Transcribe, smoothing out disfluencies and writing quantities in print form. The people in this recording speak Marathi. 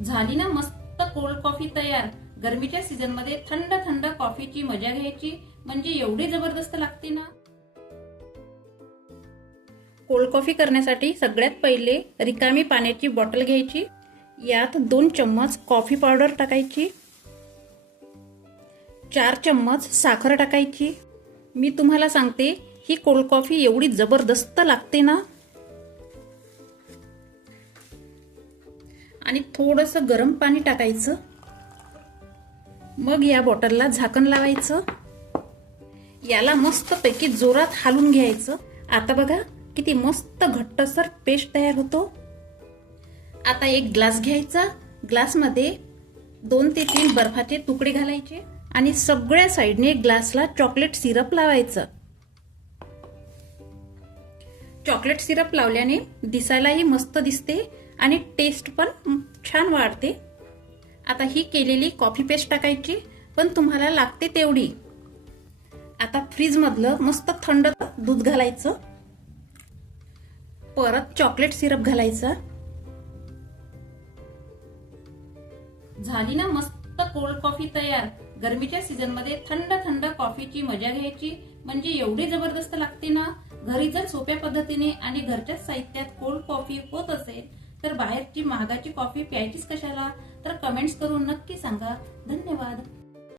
झाली ना मस्त कोल्ड कॉफी तयार। गरमीच्या सीझन मध्ये थंड थंड कॉफीची मजा घ्यायची म्हणजे एवढी जबरदस्त लागते ना। कोल्ड कॉफी करण्यासाठी सगळ्यात पहिले रिकामी पाण्याची बॉटल घ्यायची, यात 2 चम्मच कॉफी पावडर टाकायची, 4 चम्मच साखर टाकायची। मी तुम्हाला सांगते ही कोल्ड कॉफी एवढी जबरदस्त लागते ना। आणि थोडंसं गरम पाणी टाकायचं, मग या बॉटलला झाकण लावायचं, याला मस्तपैकी जोरात हलवून घ्यायचं। आता बघा किती मस्त घट्टसर पेस्ट तयार होतो। आता एक ग्लास घ्यायचा, ग्लासमध्ये 2 ते 3 बर्फाचे तुकडे घालायचे आणि सगळ्या साइडने ग्लासला चॉकलेट सिरप लावायचं। चॉकलेट सिरप लावल्याने दिसायलाही मस्त दिसते आणि टेस्ट पण छान वाढते। आता ही केलेली कॉफी पेस्ट टाकायची, पण तुम्हाला लागते तेवढी। आता फ्रीज मधलं मस्त थंड दूध घालायचं, परत चॉकलेट सिरप घालायचा। झाली ना मस्त कोल्ड कॉफी तयार। गरमीच्या सीझन मध्ये थंड थंड कॉफीची मजा घ्यायची म्हणजे एवढी जबरदस्त लागते ना। घरी जर सोप्या पद्धतीने आणि घरच्या साहित्यात कोल्ड कॉफी होत असेल तर बाहेरची महागाची कॉफी प्यायचीच कशाला। तर कमेंट्स करून नक्की सांगा। धन्यवाद।